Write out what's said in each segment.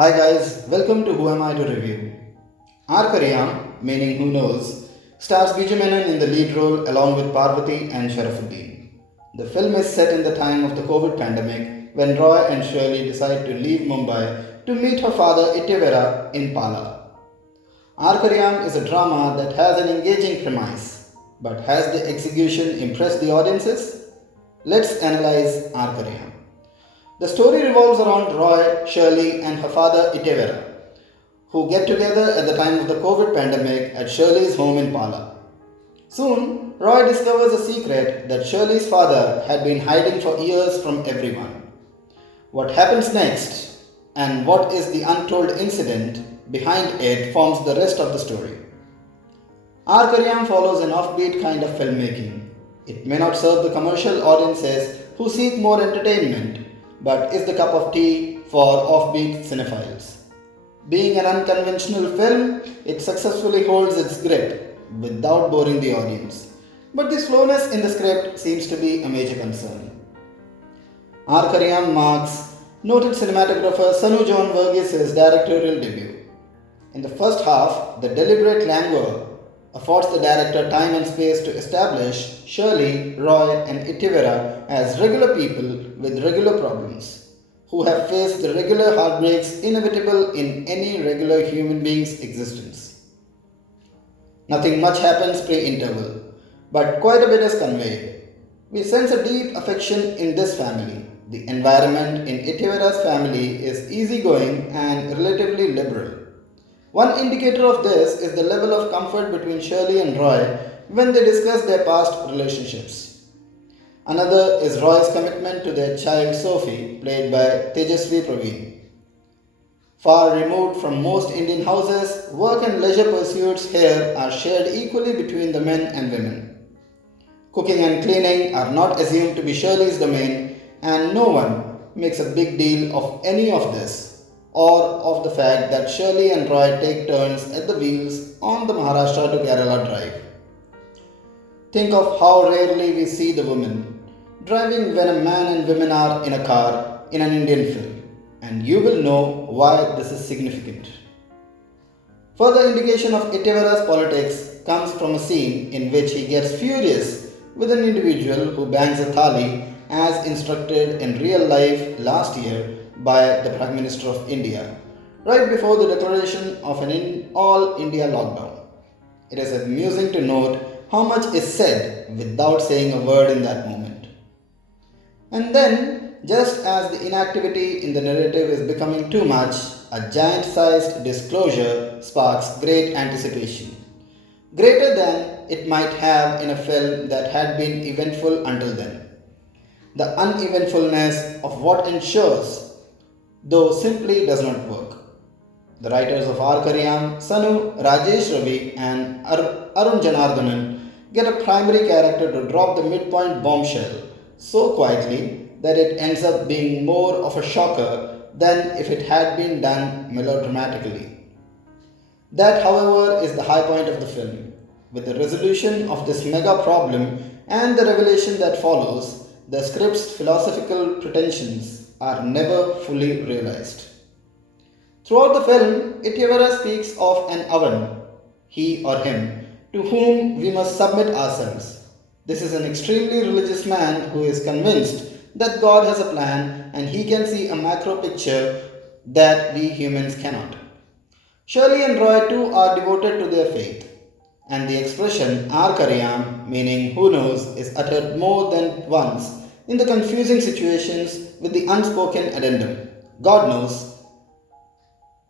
Hi guys, welcome to Who Am I to Review. Aarkkariyam, meaning who knows, stars Biju Menon in the lead role along with Parvathy and Sharaf U Dheen. The film is set in the time of the COVID pandemic when Roy and Shirley decide to leave Mumbai to meet her father Ittyavira in Pala. Aarkkariyam is a drama that has an engaging premise, but has the execution impressed the audiences? Let's analyze Aarkkariyam. The story revolves around Roy, Shirley, and her father Ittyavira, who get together at the time of the COVID pandemic at Shirley's home in Pala. Soon, Roy discovers a secret that Shirley's father had been hiding for years from everyone. What happens next, and what is the untold incident behind it, forms the rest of the story. Aarkkariyam follows an offbeat kind of filmmaking. It may not serve the commercial audiences who seek more entertainment, but is the cup of tea for offbeat cinephiles. Being an unconventional film, it successfully holds its grip without boring the audience. But the slowness in the script seems to be a major concern. Aarkkariyam marks noted cinematographer Sanu John Verghese' directorial debut. In the first half, the deliberate languor affords the director time and space to establish Shirley, Roy, and Ittyavira as regular people with regular problems, who have faced the regular heartbreaks inevitable in any regular human being's existence. Nothing much happens pre-interval, but quite a bit is conveyed. We sense a deep affection in this family. The environment in Ittyavira's family is easygoing and relatively liberal. One indicator of this is the level of comfort between Shirley and Roy when they discuss their past relationships. Another is Roy's commitment to their child Sophie, played by Thejaswini. Far removed from most Indian houses, work and leisure pursuits here are shared equally between the men and women. Cooking and cleaning are not assumed to be Shirley's domain, and no one makes a big deal of any of this, or of the fact that Shirley and Roy take turns at the wheels on the Maharashtra to Kerala drive. Think of how rarely we see the woman driving when a man and women are in a car in an Indian film, and you will know why this is significant. Further indication of Ittyavira's politics comes from a scene in which he gets furious with an individual who bangs a thali as instructed in real life last year by the Prime Minister of India, right before the declaration of an all India lockdown. It is amusing to note how much is said without saying a word in that moment. And then, just as the inactivity in the narrative is becoming too much, a giant sized disclosure sparks great anticipation. Greater than it might have in a film that had been eventful until then. The uneventfulness of what ensures, though simply does not work. The writers of Aarkkariyam, Sanu, Rajesh Ravi, and Arun Janardhanan get a primary character to drop the midpoint bombshell so quietly that it ends up being more of a shocker than if it had been done melodramatically. That, however, is the high point of the film. With the resolution of this mega problem and the revelation that follows, the script's philosophical pretensions are never fully realized. Throughout the film, Ittyavira speaks of an oven, he or him, to whom we must submit ourselves. This is an extremely religious man who is convinced that God has a plan and he can see a macro picture that we humans cannot. Shirley and Roy too are devoted to their faith, and the expression Aarkkariyam, meaning who knows, is uttered more than once in the confusing situations with the unspoken addendum, God knows.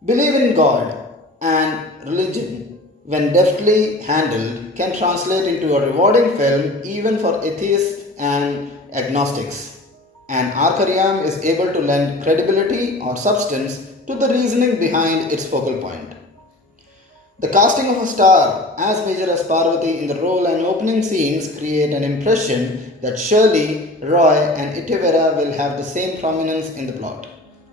Believe in God and religion, when deftly handled, can translate into a rewarding film even for atheists and agnostics. And Aarkkariyam is able to lend credibility or substance to the reasoning behind its focal point. The casting of a star as major as Parvathy in the role and opening scenes create an impression that Shirley, Roy, and Ittyavira will have the same prominence in the plot.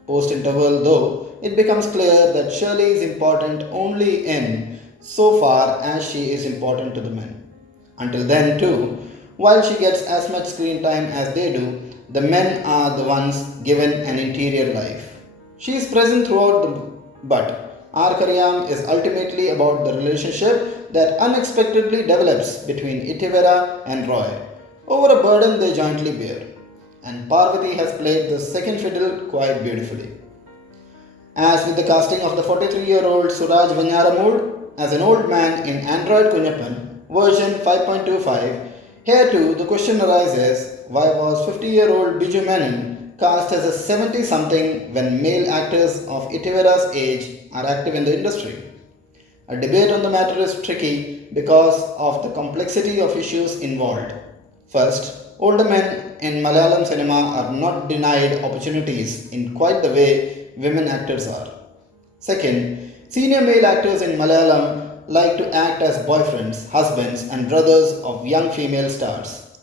Post-interval, though, it becomes clear that Shirley is important only in so far as she is important to the men. Until then, too, while she gets as much screen time as they do, the men are the ones given an interior life. She is present throughout but Aarkkariyam is ultimately about the relationship that unexpectedly develops between Ittyavira and Roy over a burden they jointly bear. And Parvathy has played the second fiddle quite beautifully. As with the casting of the 43-year-old Suraj Vanyaramud as an old man in Android Kunyapan version 5.25, here too the question arises, why was 50-year-old Biju Menon cast as a 70-something when male actors of Ittyavira's age are active in the industry? A debate on the matter is tricky because of the complexity of issues involved. First, older men in Malayalam cinema are not denied opportunities in quite the way women actors are. Second, senior male actors in Malayalam like to act as boyfriends, husbands, and brothers of young female stars.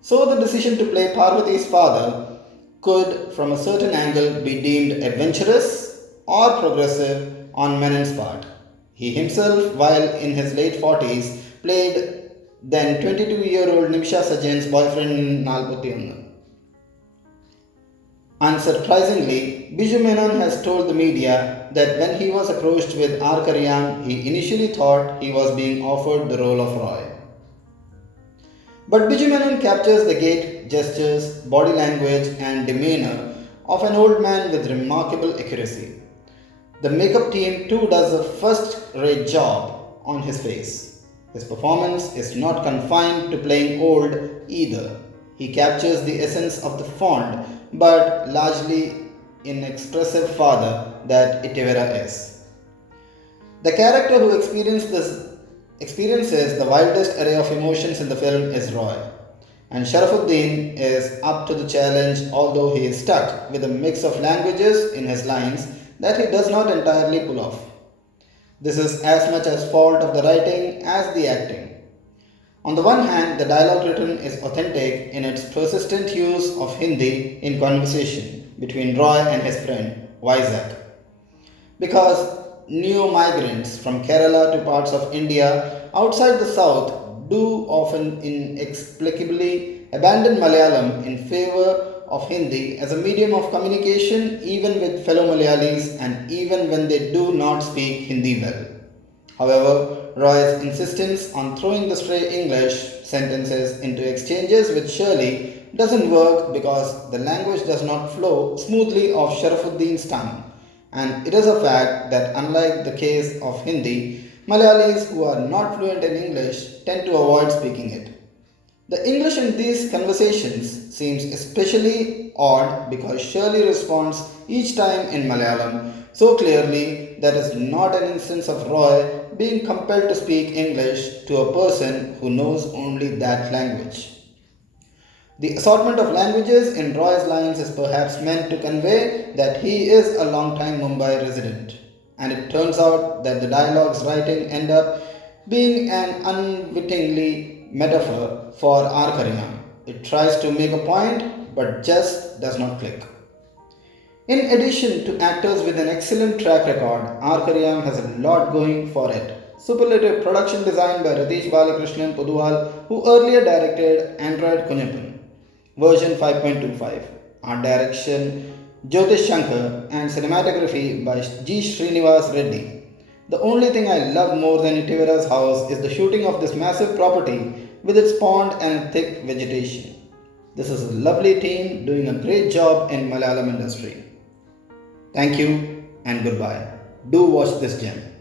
So the decision to play Parvathy's father could, from a certain angle, be deemed adventurous or progressive on Menon's part. He himself, while in his late 40s, played then 22-year-old Nimisha Sajan's boyfriend in Nalputiyonna. Unsurprisingly, Biju Menon has told the media that when he was approached with Aarkkariyam, he initially thought he was being offered the role of Roy. But Biju Menon captures the gait, gestures, body language, and demeanor of an old man with remarkable accuracy. The makeup team too does a first-rate job on his face. His performance is not confined to playing old either. He captures the essence of the fond but largely inexpressive father that Ittyavira is. The character who experiences the wildest array of emotions in the film is Roy, and Sharaf U Dheen is up to the challenge, although he is stuck with a mix of languages in his lines that he does not entirely pull off. This is as much as fault of the writing as the acting. On the one hand, the dialogue written is authentic in its persistent use of Hindi in conversation between Roy and his friend Vyshak, because neo-migrants from Kerala to parts of India outside the south do often inexplicably abandon Malayalam in favor of Hindi as a medium of communication even with fellow Malayalis and even when they do not speak Hindi well. However, Roy's insistence on throwing the stray English sentences into exchanges with Shirley doesn't work because the language does not flow smoothly off Sharaf U Dheen's tongue. And it is a fact that unlike the case of Hindi, Malayalis who are not fluent in English tend to avoid speaking it. The English in these conversations seems especially odd because Shirley responds each time in Malayalam so clearly that is not an instance of Roy being compelled to speak English to a person who knows only that language. The assortment of languages in Roy's lines is perhaps meant to convey that he is a long-time Mumbai resident, and it turns out that the dialogue's writing end up being an unwittingly metaphor for Aarkkariyam. It tries to make a point but just does not click. In addition to actors with an excellent track record, Aarkkariyam has a lot going for it. Superlative production design by Ritesh Balakrishnan Poduwal, who earlier directed Android Kunyapan, version 5.25. Art direction Jyotish Shankar and cinematography by G. Srinivas Reddy. The only thing I love more than Ittyavira's house is the shooting of this massive property with its pond and thick vegetation. This is a lovely team doing a great job in Malayalam industry. Thank you and goodbye. Do watch this gem.